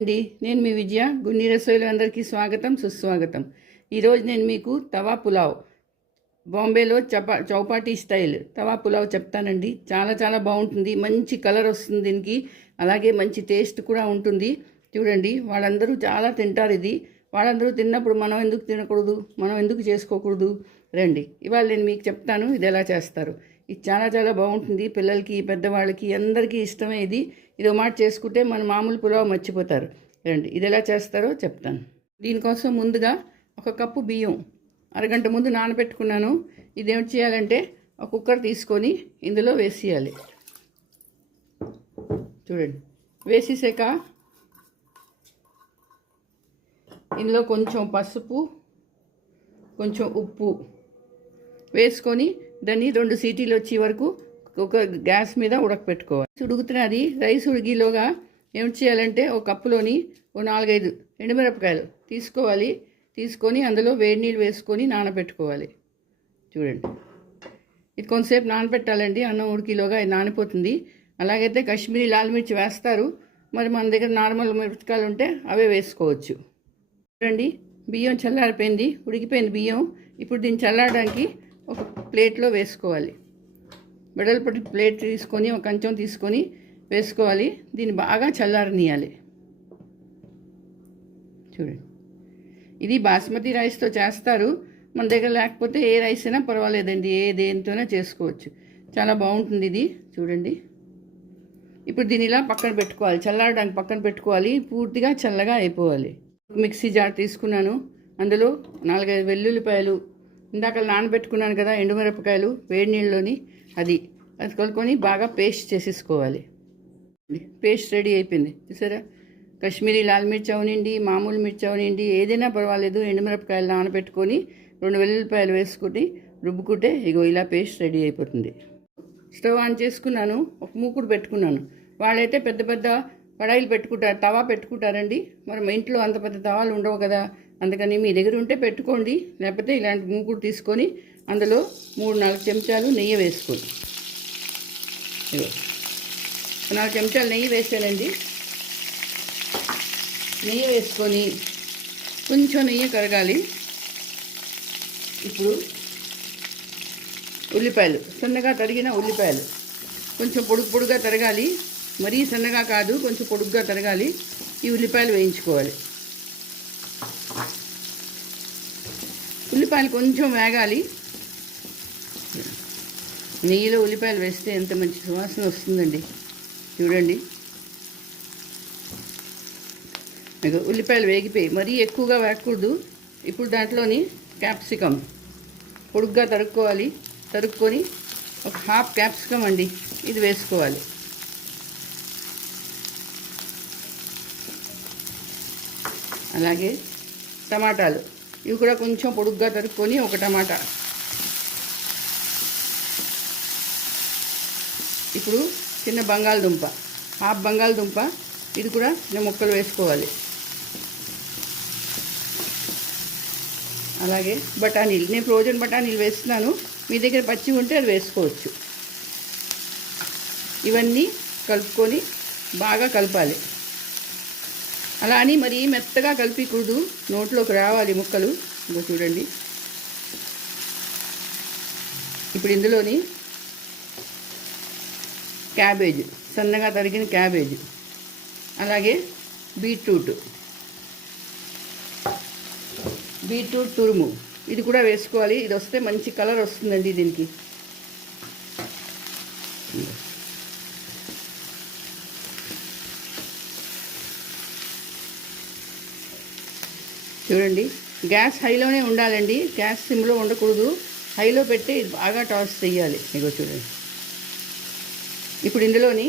అండి నేను మీ విజయ గుండి రసోయిలో అందరికీ స్వాగతం సుస్వాగతం. ఈరోజు నేను మీకు తవా పులావ్ బాంబేలో చౌపాటీ స్టైల్ తవా పులావ్ చెప్తానండి. చాలా చాలా బాగుంటుంది. మంచి కలర్ వస్తుంది దీనికి, అలాగే మంచి టేస్ట్ కూడా ఉంటుంది. చూడండి, వాళ్ళందరూ చాలా తింటారు ఇది. వాళ్ళందరూ తిన్నప్పుడు మనం ఎందుకు తినకూడదు, మనం ఎందుకు చేసుకోకూడదు? రండి, ఇవాళ నేను మీకు చెప్తాను ఇది ఎలా చేస్తారు. ఇది చాలా చాలా బాగుంటుంది. పిల్లలకి, పెద్దవాళ్ళకి అందరికీ ఇష్టమే ఇది. ఇది మాట చేసుకుంటే మన మామూలు పులావ్ మర్చిపోతారు. రండి, ఇది ఎలా చేస్తారో చెప్తాను. దీనికోసం ముందుగా 1 కప్పు బియ్యం అరగంట ముందు నానబెట్టుకున్నాను. ఇదేమిటి చేయాలంటే ఒక కుక్కర్ తీసుకొని ఇందులో వేసేయాలి. చూడండి, వేసేసాక ఇందులో కొంచెం పసుపు, కొంచెం ఉప్పు వేసుకొని దాన్ని 2 సీటీలు వచ్చే వరకు ఒక గ్యాస్ మీద ఉడకపెట్టుకోవాలి. ఉడుకుతున్నది. రైస్ ఉడికిలోగా ఏం చేయాలంటే ఒక కప్పులోని 4-5 ఎండుమిరపకాయలు తీసుకోవాలి. తీసుకొని అందులో వేడి నీళ్ళు వేసుకొని నానబెట్టుకోవాలి. చూడండి, ఇది కొంతసేపు నానబెట్టాలండి. అన్నం ఉడికిలోగా ఇది నానిపోతుంది. అలాగైతే కాశ్మీరీ లాల్ మిర్చి వేస్తారు. మరి మన దగ్గర నార్మల్ మిరపకాయలు ఉంటే అవే వేసుకోవచ్చు. చూడండి, బియ్యం చల్లారిపోయింది, ఉడికిపోయింది బియ్యం. ఇప్పుడు దీన్ని చల్లారడానికి ఒక ప్లేట్లో వేసుకోవాలి. వెడల్పటి ప్లేట్ తీసుకొని ఒక కంచం తీసుకొని వేసుకోవాలి. దీన్ని బాగా చల్లారనియాలి. చూడండి, ఇది బాస్మతి రైస్తో చేస్తారు. మన దగ్గర లేకపోతే ఏ రైస్ అయినా పర్వాలేదండి, ఏ దేనితోనే చేసుకోవచ్చు. చాలా బాగుంటుంది ఇది. చూడండి, ఇప్పుడు దీన్ని ఇలా పక్కన పెట్టుకోవాలి. చల్లారడానికి పక్కన పెట్టుకోవాలి. పూర్తిగా చల్లగా అయిపోవాలి. మిక్సీ జార్ తీసుకున్నాను. అందులో 4-5 వెల్లుల్లిపాయలు, ఇందాక నానబెట్టుకున్నాను కదా ఎండుమిరపకాయలు, వేడి నీళ్ళలోని అది కలుపుకొని బాగా పేస్ట్ చేసేసుకోవాలి. పేస్ట్ రెడీ అయిపోయింది. చూసారా, కాశ్మీరీ లాల్ మిర్చి అవనండి, మామూలు మిర్చి అవనండి, ఏదైనా పర్వాలేదు. ఎండుమిరపకాయలు నానబెట్టుకొని 2 వెల్లుల్లిపాయలు వేసుకొని రుబ్బుకుంటే ఇగో ఇలా పేస్ట్ రెడీ అయిపోతుంది. స్టవ్ ఆన్ చేసుకున్నాను. ఒక మూకుడు పెట్టుకున్నాను. వాళ్ళైతే పెద్ద పెద్ద కడాయిలు పెట్టుకుంటారు, తవా పెట్టుకుంటారండి. మరి మా ఇంట్లో అంత పెద్ద తవాలు ఉండవు కదా, అందుకని మీ దగ్గర ఉంటే పెట్టుకోండి. లేకపోతే ఇలాంటి మూకుడు తీసుకొని అందులో 3-4 చెంచాలు నెయ్యి వేసుకోండి. 4 చెంచాలు నెయ్యి వేసానండి. నెయ్యి వేసుకొని కొంచెం నెయ్యి కరగాలి. ఇప్పుడు ఉల్లిపాయలు, సన్నగా తరిగిన ఉల్లిపాయలు కొంచెం పొడుగుగా తరగాలి. మరీ సన్నగా కాదు, కొంచెం పొడుగ్గా తరగాలి. ఈ ఉల్లిపాయలు వేయించుకోవాలి. ఉల్లిపాయలు కొంచెం వేగాలి. నెయ్యిలో ఉల్లిపాయలు వేస్తే ఎంత మంచి సువాసన వస్తుందండి. చూడండి, మీకు ఉల్లిపాయలు వేగిపోయి మరీ ఎక్కువగా వేగకూడదు. ఇప్పుడు దాంట్లోని క్యాప్సికమ్ పొడుగ్గా తరుక్కోవాలి. తరుక్కొని ఒక 1/2 క్యాప్సికమ్ అండి ఇది వేసుకోవాలి. అలాగే టమాటాలు, ఇవి కూడా కొంచెం పొడుగ్గా తరుక్కొని ఒక టమాటా. ఇప్పుడు చిన్న బంగాళదుంప, 1/2 బంగాళదుంప, ఇది కూడా చిన్న ముక్కలు వేసుకోవాలి. అలాగే బఠానీలు, నేను ఫ్రోజన్ బఠానీలు వేస్తున్నాను. మీ దగ్గర పచ్చి ఉంటే అది వేసుకోవచ్చు. ఇవన్నీ కలుపుకొని బాగా కలపాలి. అలా అని మరీ మెత్తగా కలిపకూడదు, నోట్లోకి రావాలి ముక్కలు. ఇంకా చూడండి, ఇప్పుడు ఇందులోని క్యాబేజ్, సన్నగా తరిగిన క్యాబేజ్, అలాగే బీట్రూట్ తురుము, ఇది కూడా వేసుకోవాలి. ఇది వస్తే మంచి కలర్ వస్తుందండి దీనికి. చూడండి, గ్యాస్ హైలోనే ఉండాలండి, గ్యాస్ సిమ్లో ఉండకూడదు. హైలో పెట్టి ఇది బాగా టాస్ చేయాలి. ఇగో చూడండి, ఇప్పుడు ఇందులోని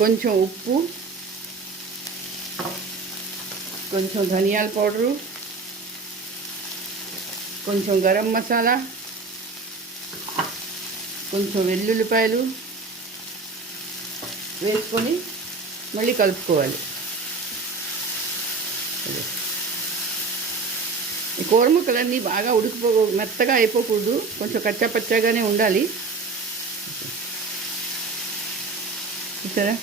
కొంచెం ఉప్పు, కొంచెం ధనియాల పౌడరు, కొంచెం గరం మసాలా, కొంచెం వెల్లుల్లిపాయలు వేసుకొని మళ్ళీ కలుపుకోవాలి. ఈ కూర ముక్కలన్నీ బాగా మెత్తగా అయిపోకూడదు, కొంచెం కచ్చాపచ్చాగానే ఉండాలి. చూసారా,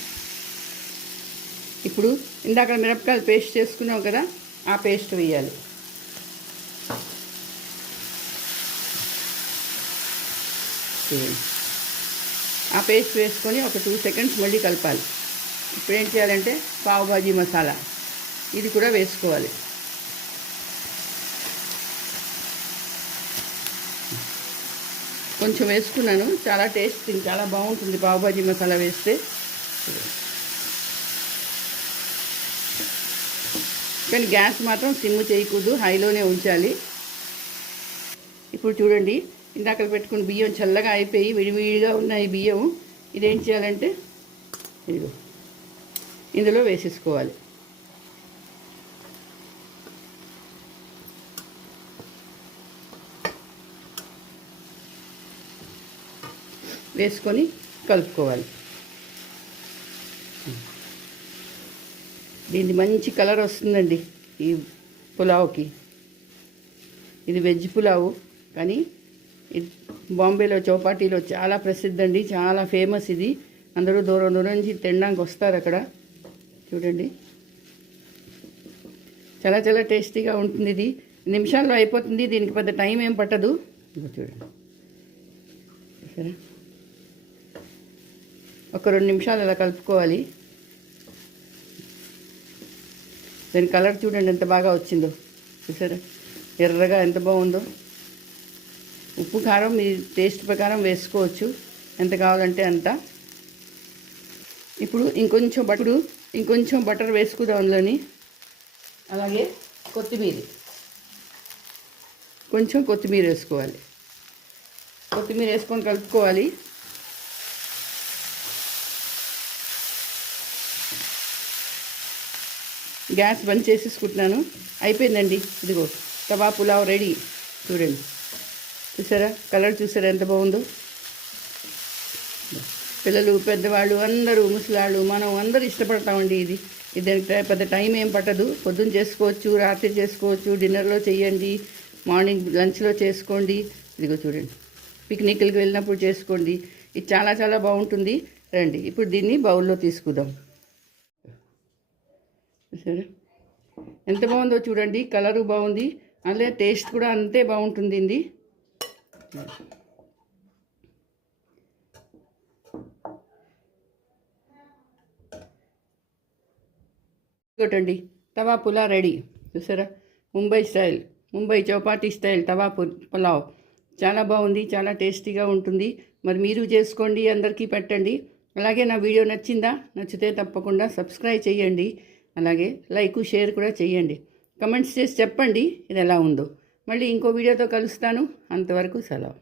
ఇప్పుడు ఇందాక మిరపకాయలు పేస్ట్ చేసుకున్నాం కదా, ఆ పేస్ట్ వేయాలి. ఆ పేస్ట్ వేసుకొని ఒక 2 సెకండ్స్ మళ్ళీ కలపాలి. ఇప్పుడు ఏం చేయాలంటే పావు భాజీ మసాలా ఇది కూడా వేసుకోవాలి. కొంచెం వేసుకున్నాను, చాలా టేస్ట్ చాలా బాగుంటుంది పావు భాజీ మసాలా వేస్తే. కానీ గ్యాస్ మాత్రం సిమ్ చేయకూడదు, హైలోనే ఉంచాలి. ఇప్పుడు చూడండి, ఇందాక పెట్టుకుని బియ్యం చల్లగా అయిపోయి విడివిడిగా ఉన్నాయి బియ్యం. ఇదేం చేయాలంటే ఇదిగో ఇందులో వేసేసుకోవాలి. వేసుకొని కలుపుకోవాలి. దీనికి మంచి కలర్ వస్తుందండి ఈ పులావ్కి. ఇది వెజ్ పులావు, కానీ ఇది బాంబేలో చౌపాటీలో చాలా ప్రసిద్ధి అండి, చాలా ఫేమస్ ఇది. అందరూ దూరం దూరం నుంచి తినడానికి వస్తారు అక్కడ. చూడండి, చాలా చాలా టేస్టీగా ఉంటుంది. ఇది నిమిషాల్లో అయిపోతుంది, దీనికి పెద్ద టైం ఏం పట్టదు. చూడండి, సరే ఒక 2 నిమిషాలు అలా కలుపుకోవాలి. దాని కలర్ చూడండి ఎంత బాగా వచ్చిందో, చూసారా ఎర్రగా ఎంత బాగుందో. ఉప్పు కారం మీ టేస్ట్ ప్రకారం వేసుకోవచ్చు, ఎంత కావాలంటే అంత. ఇప్పుడు ఇంకొంచెం బటర్ వేసుకుందాం అందులోని. అలాగే కొంచెం కొత్తిమీర వేసుకోవాలి. కొత్తిమీర వేసుకొని కలుపుకోవాలి. గ్యాస్ బంద్ చేసేసుకుంటున్నాను. అయిపోయిందండి, ఇదిగో తవా పులావ్ రెడీ. చూడండి, చూసారా కలర్ చూసారా ఎంత బాగుందో. పిల్లలు పెద్దవాళ్ళు అందరూ, ముసలాళ్ళు, మనం అందరూ ఇష్టపడతామండి. ఇది దానికి పెద్ద టైం ఏం పట్టదు. పొద్దున్న చేసుకోవచ్చు, రాత్రి చేసుకోవచ్చు, డిన్నర్లో చేయండి, మార్నింగ్ లంచ్లో చేసుకోండి. ఇదిగో చూడండి, పిక్నిక్కి వెళ్ళినప్పుడు చేసుకోండి. ఇది చాలా చాలా బాగుంటుంది. రండి ఇప్పుడు దీన్ని బౌల్లో తీసుకుందాం. సరే ఎంత బాగుందో చూడండి, కలరు బాగుంది, అలాగే టేస్ట్ కూడా అంతే బాగుంటుంది. ఇది ఇంకోటండి, తవా పులావ్ రెడీ. చూసారా, ముంబై చౌపాటీ స్టైల్ తవా పులావ్ చాలా బాగుంది, చాలా టేస్టీగా ఉంటుంది. మరి మీరు చేసుకోండి, అందరికీ పెట్టండి. అలాగే నా వీడియో నచ్చితే తప్పకుండా సబ్స్క్రైబ్ చేయండి. అలాగే లైక్ షేర్ కూడా చేయండి. కమెంట్స్ చేసి చెప్పండి ఇది ఎలా ఉందో. మళ్ళీ ఇంకో వీడియోతో కలుస్తాను. అంతవరకు సెలవు.